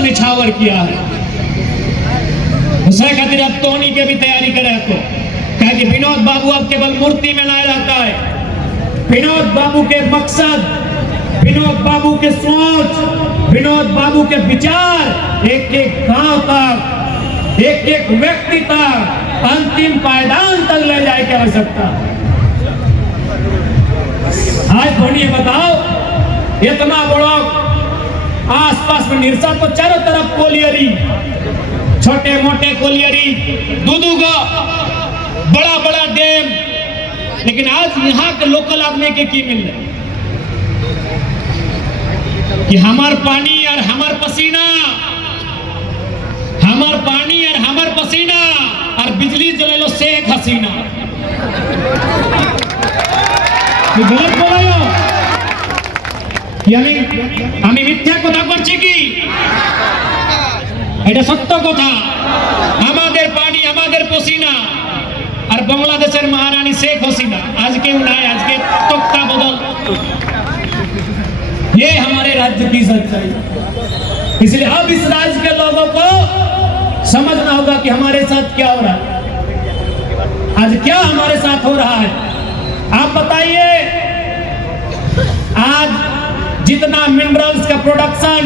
निछावर किया है। उसे खातिर अब तोनी के भी तैयारी करे तो क्या कि विनोद बाबू अब केवल मूर्ति में नहीं रहता है। विनोद बाबू के मकसद, विनोद बाबू के सोच, विनोद बाबू के विचार एक एक गांव तक, एक एक व्यक्ति तक, अंतिम पायदान तक ले जाए की आवश्यकता। आज धोनी बताओ, इतना बड़ा आसपास में निरसा तो चारों तरफ कोलियरी, छोटे मोटे कोलियरी, दूधू का बड़ा बड़ा डैम, लेकिन आज यहाँ के लोकल आदमी के की मिल रहे कि हमार पानी और हमार पसीना, हमार पानी और हमार पसीना और बिजली जले लो शेख हसीना। गलत बोला আমি মিথ্যা কথা করছি কি? এটা সত্য কথা। আমাদের পানি, আমাদের পসিনা আর বাংলাদেশের महारानी शेख हसीना आज के उन्हें आज के तख्ता बदल, ये हमारे राज्य की सच्चाई। इसलिए अब इस राज्य के लोगों को समझना होगा कि हमारे साथ क्या हो रहा है, आज क्या हमारे साथ हो रहा है। आप बताइए, आज जितना मिनरल्स का प्रोडक्शन,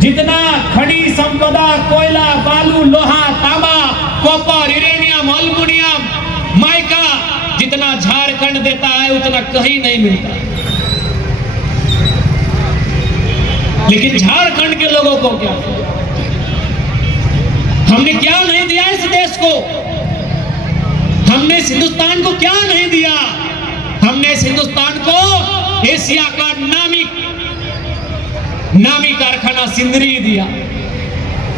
जितना खनिज संपदा, कोयला, बालू, लोहा, तांबा, कॉपर, यूरेनियम, एल्युमिनियम, माइका जितना झारखंड देता है उतना कहीं नहीं मिलता। लेकिन झारखंड के लोगों को क्या, हमने क्या नहीं दिया इस देश को, हमने इस हिंदुस्तान को क्या नहीं दिया। हमने इस हिंदुस्तान को एशिया का नामी कारखाना सिंदरी दिया।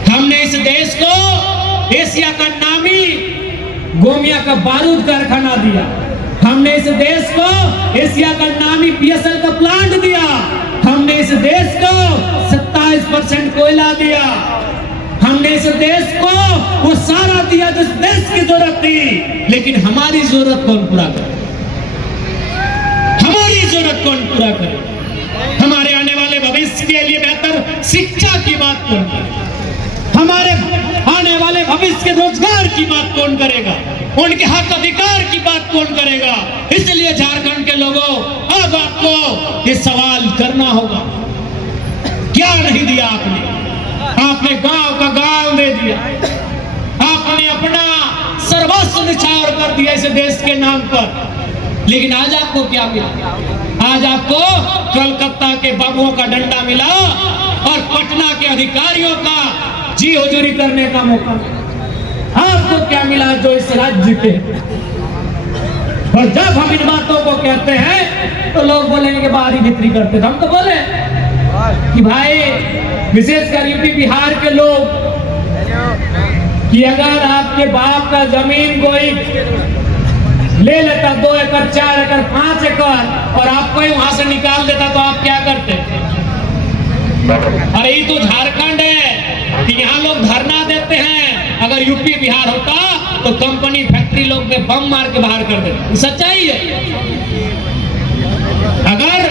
हमने इस देश को एशिया का नामी गोमिया का बारूद कारखाना दिया। हमने इस देश को एशिया का नामी पीएसएल का प्लांट दिया। हमने इस देश को 27% कोयला दिया। हमने इस देश को वो सारा दिया जिस देश की जरूरत थी, लेकिन हमारी जरूरत कौन पूरा करे? हमारी जरूरत कौन पूरा करे? हमारे आने वाले भविष्य के लिए बेहतर शिक्षा की बात कौन करे? हमारे आने वाले भविष्य के रोजगार की बात कौन करेगा? उनके हक अधिकार की बात कौन करेगा? इसलिए झारखंड के लोगों, अब आपको ये सवाल करना होगा, क्या नहीं दिया आपने? आपने गांव का गांव दे दिया, आपने अपना सर्वस्व निछावर कर दिया इस देश के नाम पर। लेकिन आज आपको क्या मिला? आज आपको कोलकाता के बाबुओं का डंडा मिला और पटना के अधिकारियों का जी हुजूरी करने का मौका। आपको क्या मिला जो इस राज्य के? और जब हम इन बातों को कहते हैं तो लोग बोलेंगे कि बाहरी भीतरी करते थे। हम तो बोले कि भाई, विशेषकर यूपी बिहार के लोग, कि अगर आपके बाप का जमीन कोई ले लेता 2 एकड़, 4 एकड़, 5 एकड़ और आपको वहां से निकाल देता तो आप क्या करते? अरे ये तो झारखंड है कि यहाँ लोग धरना देते हैं। अगर यूपी बिहार होता तो कंपनी फैक्ट्री लोग पे बम मार के बाहर कर देते। सच्चाई है। अगर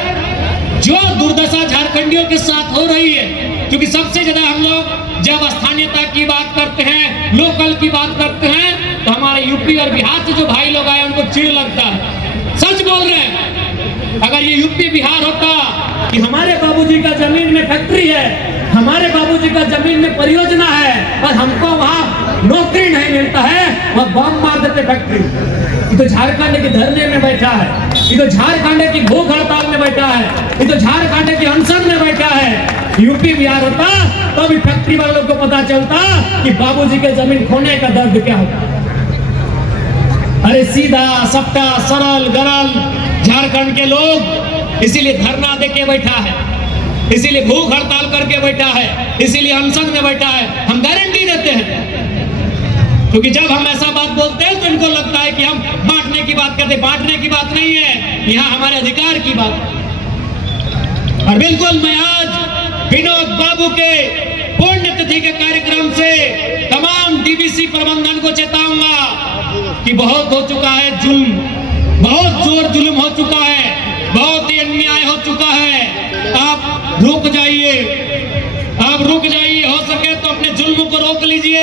जो दुर्दशा झारखंडियों के साथ हो रही है, क्योंकि सबसे ज्यादा हम लोग जब स्थानीयता की बात करते हैं, लोकल की बात करते हैं, तो हमारे यूपी और बिहार से जो भाई लोग आए उनको चिढ़ लगता है। सच बोल रहे हैं। अगर ये यूपी बिहार होता कि हमारे बाबूजी का जमीन में फैक्ट्री है, हमारे बाबूजी का जमीन में परियोजना है और हमको वहां नौकरी नहीं मिलता है, वह बम मार देते फैक्ट्री। ये तो झारखंड के धरने में बैठा है, ये तो झारखंड की भूख हड़ताल में बैठा है, ये तो झारखंड की अनशन में बैठा है। यूपी बिहार होता तो भी फैक्ट्री वालों को पता चलता कि बाबूजी के जमीन खोने का दर्द क्या होता। अरे सीधा सप्ता सरल गरल झारखंड के लोग इसीलिए धरना देके बैठा है, इसीलिए भूख हड़ताल करके बैठा है, इसीलिए अनशन में बैठा है। हम गारंटी देते हैं, क्योंकि जब हम ऐसा बात बोलते हैं तो इनको लगता है कि हम बांटने की बात करते। बांटने की बात नहीं है, यहाँ हमारे अधिकार की बात है। और बिल्कुल मैं आज विनोद बाबू के पुण्यतिथि के कार्यक्रम से तमाम डीवीसी प्रबंधन को चेताऊंगा कि बहुत हो चुका है जुल्म, बहुत जोर जुल्म हो चुका है, बहुत ही अन्याय हो चुका है। आप रुक जाइए, अब अब रुक जाइए, हो सके तो अपने जुल्म को रोक लीजिए,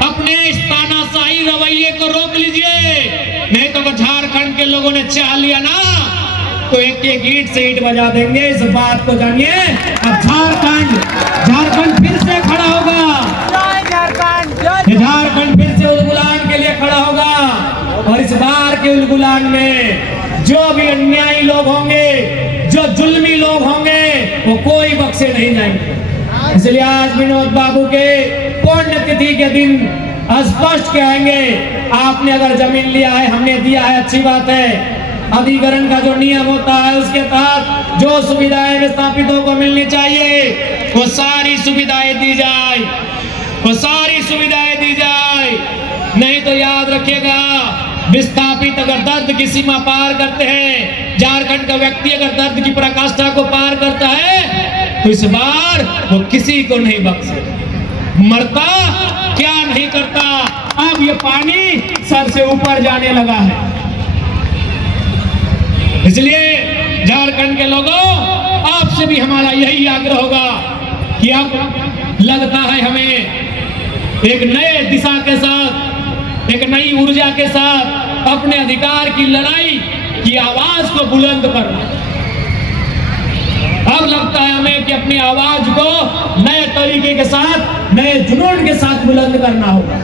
अपने इस तानाशाही रवैये को रोक लीजिए। नहीं तो अगर झारखंड के लोगों ने चाह लिया ना तो एक एक ईंट से ईंट बजा देंगे। इस बात को जानिए। अब झारखंड फिर से खड़ा होगा, झारखंड फिर से उलगुलान के लिए खड़ा होगा। और इस बार के उलगुलान में जो भी अन्यायी लोग होंगे, जो जुल्मी लोग होंगे, वो कोई बख्शे नहीं जाएंगे। इसलिए आज विनोद बाबू के पुण्यतिथि के दिन स्पष्ट कहेंगे, आपने अगर जमीन लिया है, हमने दिया है, अच्छी बात है। अधिग्रहण का जो नियम होता है उसके तहत जो सुविधाएं विस्थापितों को मिलनी चाहिए वो सारी सुविधाएं दी जाए, वो सारी सुविधाएं दी जाए। नहीं तो याद रखिएगा, विस्थापित अगर दर्द की सीमा पार करते हैं, झारखंड का व्यक्ति अगर दर्द की पराकाष्ठा को पार करता है तो इस बार वो किसी को नहीं बख्शे, मरता क्या नहीं करता। अब ये पानी सर से ऊपर जाने लगा है। इसलिए झारखंड के लोगों, आपसे भी हमारा यही आग्रह होगा कि अब लगता है हमें एक नए दिशा के साथ, एक नई ऊर्जा के साथ अपने अधिकार की लड़ाई की आवाज को बुलंद करना। अब लगता है हमें कि अपनी आवाज को नए तरीके के साथ, नए जुनून के साथ बुलंद करना होगा।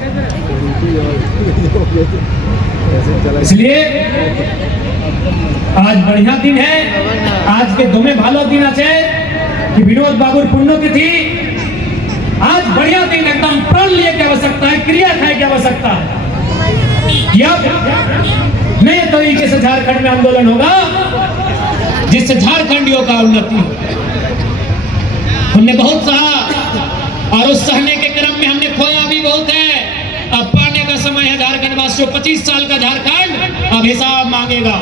इसलिए आज बढ़िया दिन है, आज के दो में भालो दिन আছে कि विनोद बाबू पुण्यतिथि। आज बढ़िया दिन, एकदम प्रण लिए की आवश्यकता है, क्रिया है की आवश्यकता है। नए तरीके से झारखंड में आंदोलन होगा जिससे झारखंडियों का उन्नति। हमने बहुत सहा और उस सहने के क्रम में हमने खोया भी बहुत है। अब पाने का समय है झारखंड वासियों। 25 साल का झारखंड अब हिसाब मांगेगा।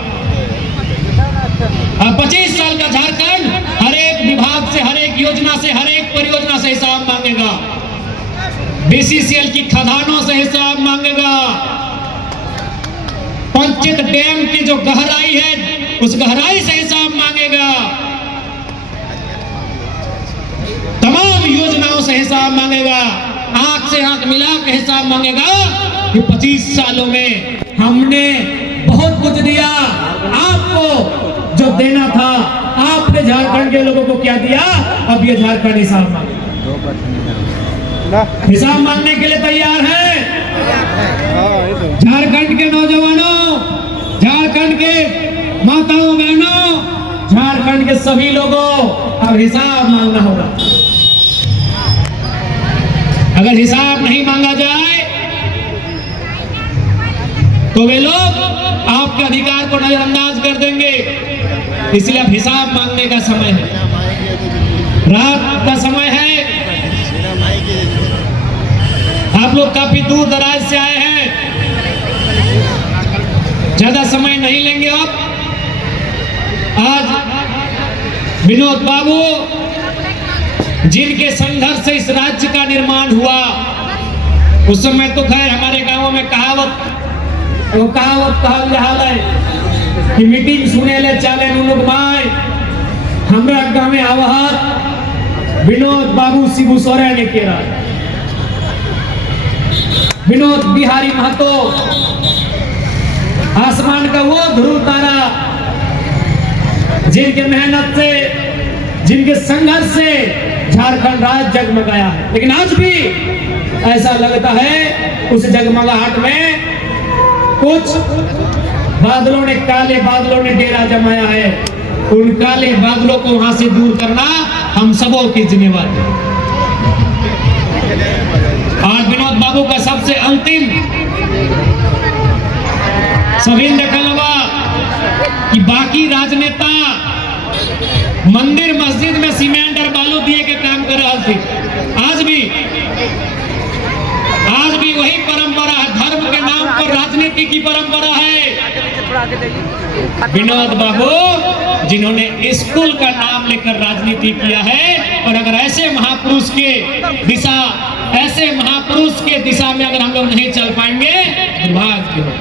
अब 25 साल का झारखंड हर एक विभाग से, हर एक योजना से, हर एक परियोजना से हिसाब मांगेगा। बीसीसीएल की खदानों से हिसाब मांगेगा। पंचित डैम की जो गहराई है उस गहराई से हिसाब मांगेगा। तमाम योजनाओं से हिसाब मांगेगा। आंख से आंख मिला के हिसाब मांगेगा कि 25 सालों में हमने बहुत कुछ दिया, आपको जो देना था आपने झारखंड के लोगों को क्या दिया। अब ये झारखंड हिसाब मांगे, हिसाब मांगने के लिए तैयार है। झारखंड के नौजवानों, झारखंड के माताओं बहनों, झारखंड के सभी लोगों, अब हिसाब मांगना होगा। अगर हिसाब नहीं मांगा जाए तो वे लोग आपके अधिकार को नजरअंदाज कर देंगे। इसलिए अब हिसाब मांगने का समय है, रात का समय है। आप लोग काफी दूर दराज से आए हैं, ज्यादा समय नहीं लेंगे। आज विनोद बाबू जिनके संघर्ष से इस राज्य का निर्माण हुआ, उस समय तो खैर हमारे गांवों में कहावत कहल जाल है कि मीटिंग सुने ले चले लोग माए। हमरा गांव में आवहत विनोद बाबू शिबू सोरेन ने केरा, विनोद बिहारी महतो, आसमान का वो ध्रुव तारा जिनके मेहनत से, जिनके संघर्ष से झारखंड राज्य जगमगाया है। लेकिन आज भी ऐसा लगता है उस जगमगाहट में कुछ बादलों ने, काले बादलों ने डेरा जमाया है। उन काले बादलों को वहां से दूर करना हम सबों की जिम्मेवारी है। आज विनोद बाबू का सबसे अंतिम सभी देखल हुआ कि बाकी राजनेता मंदिर मस्जिद में सीमेंट और बालू दिए के काम कर रहा थी। आज भी वही परंपरा है, धर्म के नाम पर राजनीति की परंपरा है। विनोद बाबू जिन्होंने स्कूल का नाम लेकर राजनीति किया है, और अगर ऐसे महापुरुष के दिशा में अगर हम लोग नहीं चल पाएंगे, दुर्भाग्य होगा।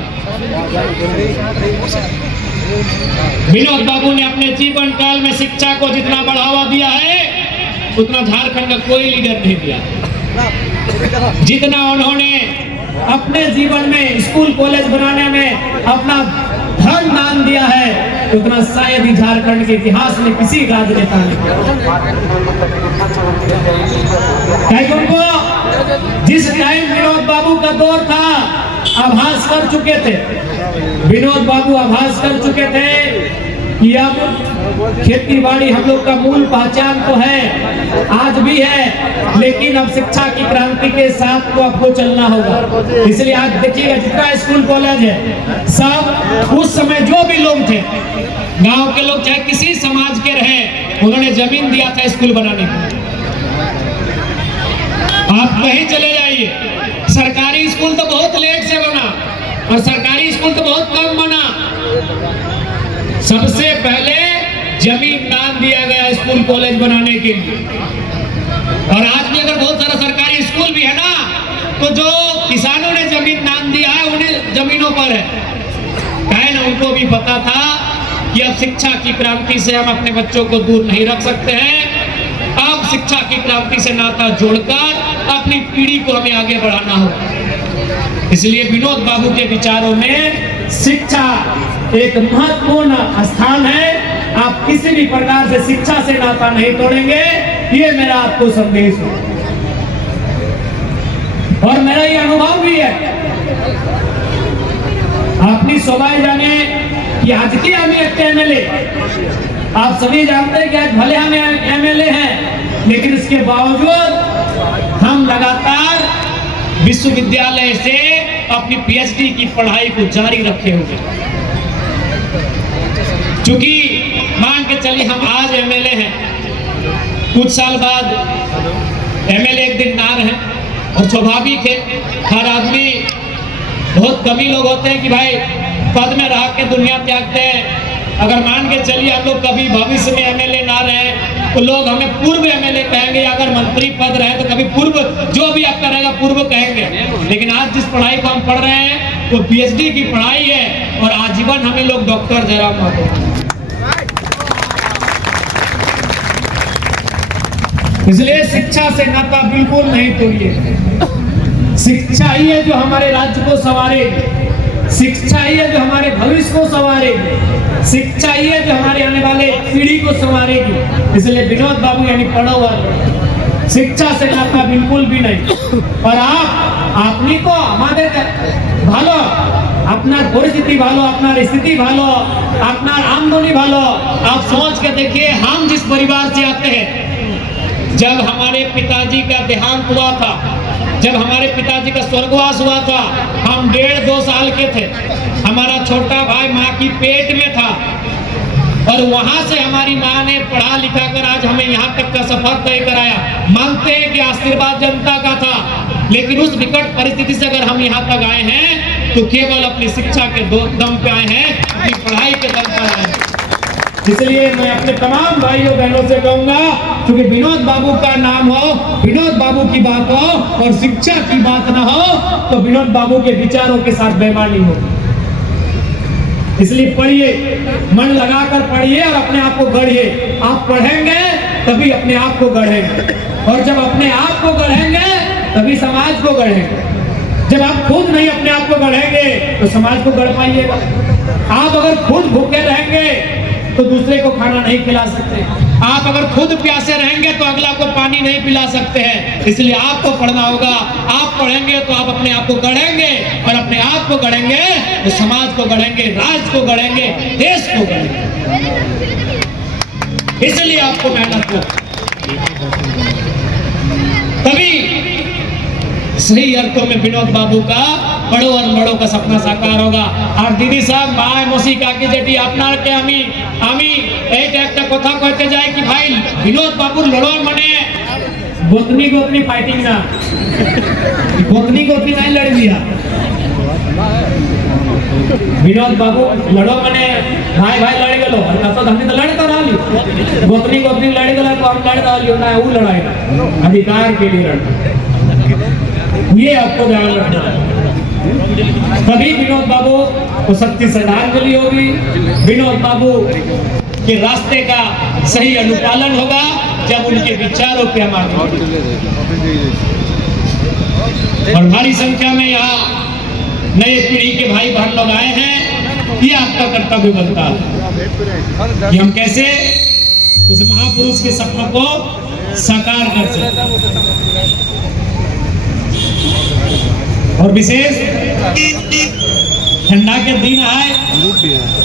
विनोद बाबू ने अपने जीवन काल में शिक्षा को जितना बढ़ावा दिया है, उतना झारखंड का कोई लीडर नहीं दिया। जितना उन्होंने अपने जीवन में स्कूल कॉलेज बनाने में अपना धन दान दिया है, उतना शायद ही झारखंड के इतिहास में किसी राजनेता ने। उनको जिस टाइम विनोद बाबू का दौर था, आभास कर चुके थे, विनोद बाबू आभास कर चुके थे कि अब खेती बाड़ी हम लोग का मूल पहचान तो है, आज भी है, लेकिन अब शिक्षा की क्रांति के साथ तो आपको चलना होगा। इसलिए आज देखिएगा जितना स्कूल कॉलेज है, सब उस समय जो भी लोग थे, गांव के लोग चाहे किसी समाज के रहे, उन्होंने जमीन दिया था स्कूल बनाने को। आप कहीं चले जाइए, सरकारी स्कूल तो बहुत लेट से बना और सरकारी स्कूल तो बहुत कम बना। सबसे पहले जमीन दान दिया गया स्कूल कॉलेज बनाने के लिए। और आज भी अगर बहुत सारा सरकारी स्कूल भी है ना, तो जो किसानों ने जमीन दान दिया है उन्हें जमीनों पर है, कहे ना, उनको भी पता था कि अब शिक्षा की क्रांति से हम अपने बच्चों को दूर नहीं रख सकते हैं। अब शिक्षा की क्रांति से नाता जोड़कर अपनी पीढ़ी को हमें आगे बढ़ाना होगा। इसलिए विनोद बाबू के विचारों में शिक्षा एक महत्वपूर्ण स्थान है। आप किसी भी प्रकार से शिक्षा से नाता नहीं तोड़ेंगे, ये मेरा आपको संदेश है और मेरा ये अनुभव भी है। अपनी सौभाग्य जाने कि आज की हम एक एमएलए, आप सभी जानते हैं कि आज भले हम एमएलए हैं, लेकिन इसके बावजूद हम लगातार विश्वविद्यालय से अपनी पीएचडी की पढ़ाई को जारी रखे हुए। क्योंकि मान के चलिए हम आज एमएलए हैं, कुछ साल बाद एमएलए एक दिन ना रहे, और स्वाभाविक है, हर आदमी, बहुत कम ही लोग होते हैं कि भाई पद में रह के दुनिया त्यागते हैं। अगर मान के चलिए हम लोग कभी भविष्य में एमएलए ना रहे, तो लोग हमें पूर्व एमएलए कहेंगे, अगर मंत्री पद रहे तो कभी पूर्व, जो भी आपका रहेगा पूर्व कहेंगे। लेकिन आज जिस पढ़ाई को हम पढ़ रहे हैं वो पीएचडी की पढ़ाई है, और आजीवन हमें लोग डॉक्टर जयराम महतो। इसलिए शिक्षा से नाता बिल्कुल नहीं तोड़िए। शिक्षा ही है जो हमारे राज्य को संवारेगी, शिक्षा ही है जो हमारे भविष्य को संवारेगी, शिक्षा ही है जो हमारे आने वाले पीढ़ी को संवारेगी। इसलिए विनोद बाबू यानी पढ़ो और शिक्षा से नाता बिल्कुल भी नहीं। और আপনি তো আমাদের ভালো, আপনার পরিস্থিতি ভালো, আপনার स्थिति ভালো, আপনার आमदनी ভালো। आप सोच के देखिए, हम जिस परिवार से आते हैं, जब हमारे पिताजी का देहांत हुआ था, जब हमारे पिताजी का स्वर्गवास हुआ था, हम 1.5-2 साल के थे। हमारा छोटा भाई माँ की पेट में था, और वहां से हमारी माँ ने पढ़ा लिखा कर आज हमें यहाँ तक का सफर तय कराया। मानते हैं कि आशीर्वाद जनता का था, लेकिन उस विकट परिस्थिति से अगर हम यहाँ तक आए हैं तो केवल अपनी शिक्षा के दम पे आए हैं, अपनी पढ़ाई के दम पर आए हैं। इसलिए मैं अपने तमाम भाइयों बहनों से कहूंगा, क्योंकि विनोद बाबू का नाम हो, विनोद बाबू की बात हो और शिक्षा की बात ना हो, तो विनोद बाबू के विचारों के साथ बेईमानी हो। इसलिए पढ़िए, मन लगाकर पढ़िए और अपने आप को गढ़िए। आप पढ़ेंगे तभी अपने आप को गढ़ेंगे, और जब अपने आप को गढ़ेंगे तभी समाज को गढ़ेंगे। जब आप खुद नहीं अपने आप को गढ़ेंगे तो समाज को गढ़ पाइएगा। आप अगर खुद भूखे रहेंगे तो दूसरे को खाना नहीं खिला सकते। आप अगर खुद प्यासे रहेंगे तो अगला को पानी नहीं पिला सकते हैं। इसलिए आपको पढ़ना होगा। आप पढ़ेंगे तो आप अपने आप को गढ़ेंगे, और अपने आप को गढ़ेंगे तो समाज को गढ़ेंगे, राज्य को गढ़ेंगे, देश को गढ़ेंगे। इसलिए आपको मेहनत को, तभी सही अर्थों में विनोद बाबू का पढ़ो और लड़ो का सपना साकार होगा। और दीदी साहब, भाई मौसी काकी जेटी আপনার কে আমি এইটা একটা কথা কইতে যাই कि भाई विनोद बाबू लड़ो মানে गोतनी गोतनी फाइटिंग ना, गोतनी गोतनी नहीं लड़ दिया। विनोद बाबू लड़ो मने भाई भाई लड़ गेलो, तो हमने तो लड़ता रहली, गोतनी गोतनी लड़ गेला तो हम लड़ रहली ना, वो लड़ाई अधिकार के लिए लड़ना, ये आपको ध्यान रखना है। तभी विनोद बाबू को शक्ति श्रद्धांजलि होगी, विनोद बाबू के रास्ते का सही अनुपालन होगा। जब उनके विचारों पे हम आगे और भारी संख्या में यहाँ नए पीढ़ी के भाई बहन लोग आए हैं, ये आपका कर्तव्य बनता है कि हम कैसे उस महापुरुष के सपनों को साकार कर सकते। और विशेष ठंडा के दिन आए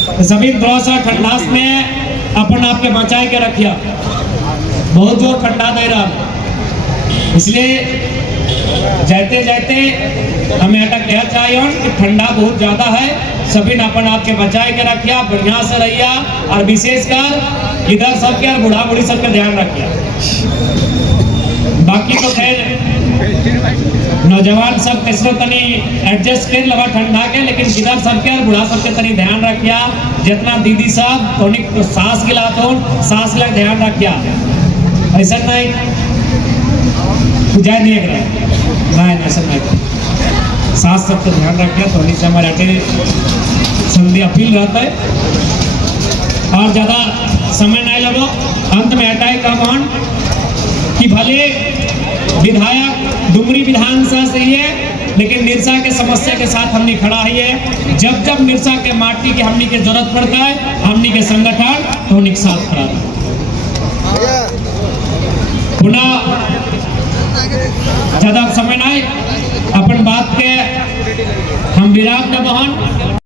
तो सभी थोड़ा सा ठंडास में अपन आप के बचाए के रखिया, बहुत जोर ठंडा दे रहा, इसलिए जाते जाते हमें अटक यह चाहिए कि ठंडा बहुत ज्यादा है, सभी ने अपन आप के बचाए के रखिया, बढ़िया से रहिया और विशेषकर इधर सबके और बूढ़ा बूढ़ी सबके ध्यान रखिया। बाकी तो खैर नौजवान सब कैसे तनी एडजस्ट कर लगा ठंडा के, लेकिन इधर सबके और बूढ़ा सबके तनी ध्यान रखिया। जितना दीदी सब टॉनिक तो सांस गिला तो सांस लग ध्यान रखिया, ऐसा नहीं जाए नहीं ऐसा नहीं, सांस सबको ध्यान रखिया। टॉनिक से हमारे अटे संधि अपील रहता है और ज्यादा समय नहीं लगो। अंत में हटाए का मान कि भले विधायक डुमरी विधानसभा से ही है, लेकिन निरसा के समस्या के साथ हमने खड़ा ही है। जब जब निरसा के माटी की हमने की जरूरत पड़ता है, हमने के संगठन तो उन्हीं के साथ खड़ा है। पुनः ज्यादा समय नहीं अपन बात के हम विराम न बहन